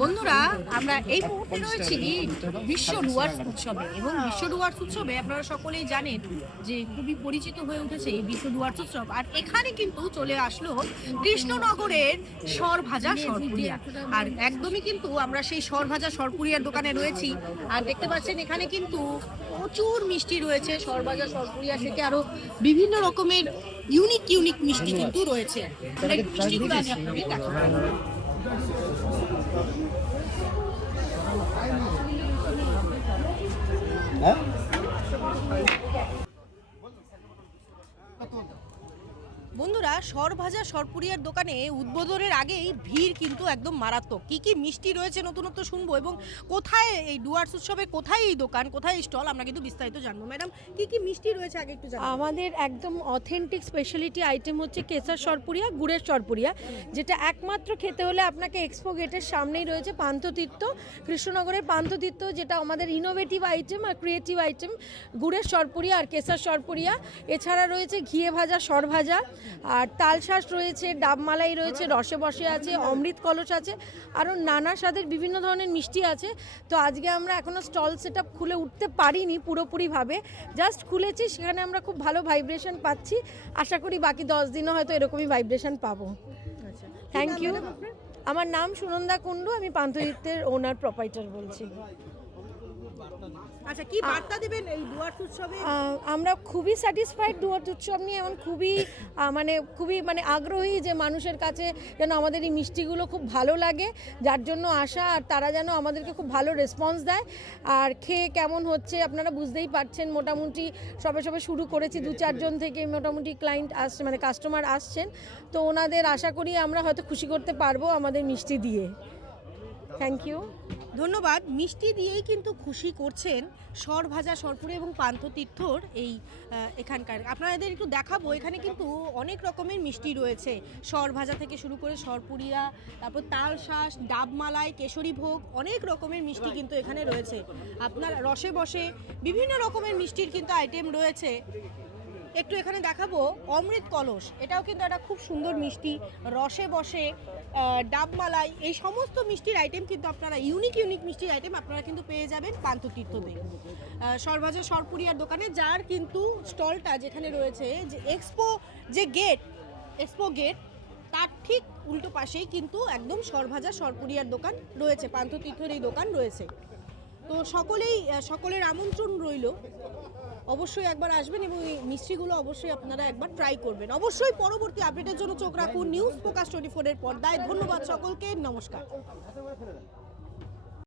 বন্ধুরা, আমরা এই মুহূর্তে রয়েছি বিশ্ব ডুয়ার্স উৎসবে এবং বিশ্ব ডুয়ার্স উৎসবে আপনারা সকলেই জানেন যে খুবই পরিচিত হয়ে উঠেছে এই বিশ্ব ডুয়ার্স উৎসব। আর এখানে কিন্তু চলে আসলো কৃষ্ণনগরের সর ভাজা সরপুরিয়া। আর একদমই কিন্তু আমরা সেই সর ভাজা সরপুরিয়ার দোকানে রয়েছি। আর দেখতে পাচ্ছেন, এখানে কিন্তু প্রচুর মিষ্টি রয়েছে। সর ভাজা সরপুরিয়া থেকে আরও বিভিন্ন রকমের ইউনিক ইউনিক মিষ্টি কিন্তু রয়েছে। মিষ্টিগুলো আমি আপনাদের দেখাবো। 嗯 বন্ধুরা, সরভাজা সরপুরিয়ার দোকানে উদ্বোধনের আগেই ভিড় কিন্তু একদম মারাত্মক। কি কি মিষ্টি রয়েছে নতুনত্ব শুনব এবং কোথায় এই ডুয়ার্স উৎসবে কোথায় এই দোকান, কোথায় স্টল, আমরা কিন্তু বিস্তারিত জানব। ম্যাডাম, কি কি মিষ্টি রয়েছে আগে একটু জানাব আমাদের একদম অথেন্টিক স্পেশালিটি আইটেম হচ্ছে কেসার সরপুরিয়া, গুড়ের সরপুরিয়া, যেটা একমাত্র খেতে হলে আপনাকে এক্সপো গেটের সামনেই রয়েছে পান্থতীর্থ, কৃষ্ণনগরের পান্থতীর্থ, যেটা আমাদের ইনোভেটিভ আইটেম আর ক্রিয়েটিভ আইটেম গুড়ের সরপুরিয়া আর কেসার সরপুরিয়া। এছাড়া রয়েছে ঘিয়ে ভাজা সর ভাজা আর তালশাঁস রয়েছে ডাবমালাই রয়েছে রসে বসে আছে অমৃত কলস আছে আরও নানা স্বাদের বিভিন্ন ধরনের মিষ্টি আছে। তো আজকে আমরা এখনও স্টল সেট খুলে উঠতে পারিনি পুরোপুরিভাবে। জাস্ট খুলেছি সেখানে আমরা খুব ভালো ভাইব্রেশন পাচ্ছি। আশা করি বাকি দশ দিনও হয়তো এরকমই ভাইব্রেশন পাবো। আচ্ছা থ্যাংক ইউ আমার নাম সুনন্দা কুণ্ডু আমি পান্থজিতের ওনার প্রপাইটার বলছি। আচ্ছা কি বার্তা দিবেন এই ডুয়ার্স উৎসবে? আমরা খুবই স্যাটিসফাইড ডুয়ার্স উৎসব নিয়ে এবং খুবই মানে খুবই মানে আগ্রহী যে মানুষের কাছে যেন আমাদের এই মিষ্টিগুলো খুব ভালো লাগে যার জন্য আসা আর তারা যেন আমাদেরকে খুব ভালো রেসপন্স দেয়। আর খেয়ে কেমন হচ্ছে আপনারা বুঝতেই পারছেন মোটামুটি সবে সবে শুরু করেছি দু চারজন থেকে মোটামুটি ক্লায়েন্ট আসছে মানে কাস্টমার আসছেন। তো ওনাদের আশা করি আমরা হয়তো খুশি করতে পারব আমাদের মিষ্টি দিয়ে। থ্যাংক ইউ ধন্যবাদ। মিষ্টি দিয়েই কিন্তু খুশি করছেন সর ভাজা সরপুরে এবং পান্থতীর্থর এই এখানকার। আপনাদের একটু দেখাবো, এখানে কিন্তু অনেক রকমের মিষ্টি রয়েছে। সর ভাজা থেকে শুরু করে সরপুরিয়া, তারপর তালশাঁস, ডাবমালাই কেশরী ভোগ অনেক রকমের মিষ্টি কিন্তু এখানে রয়েছে। আপনার রসে বসে বিভিন্ন রকমের মিষ্টির কিন্তু আইটেম রয়েছে। একটু এখানে দেখাবো অমৃত কলস। এটাও কিন্তু একটা খুব সুন্দর মিষ্টি রসে বসে ডাবমালাই এই সমস্ত মিষ্টির আইটেম কিন্তু আপনারা ইউনিক ইউনিক মিষ্টির আইটেম আপনারা কিন্তু পেয়ে যাবেন পান্থতীর্থতে আহ, সরভাজা সরপুরিয়ার দোকানে যার কিন্তু স্টলটা যেখানে রয়েছে যে এক্সপো যে গেট এক্সপো গেট তার ঠিক উল্টো পাশেই কিন্তু একদম সরভাজা সরপুরিয়ার দোকান রয়েছে পান্থতীর্থের এই দোকান রয়েছে। তো সকলেই সকলের আমন্ত্রণ রইল। অবশ্যই একবার আসবেন এবং এই মিষ্টিগুলো অবশ্যই আপনারা একবার ট্রাই করবেন। অবশ্যই পরবর্তী আপডেটের জন্য চোখ রাখুন। নিউজ ফোকাস টোয়েন্টি ফোরের পর্দায়। ধন্যবাদ সকলকে। নমস্কার।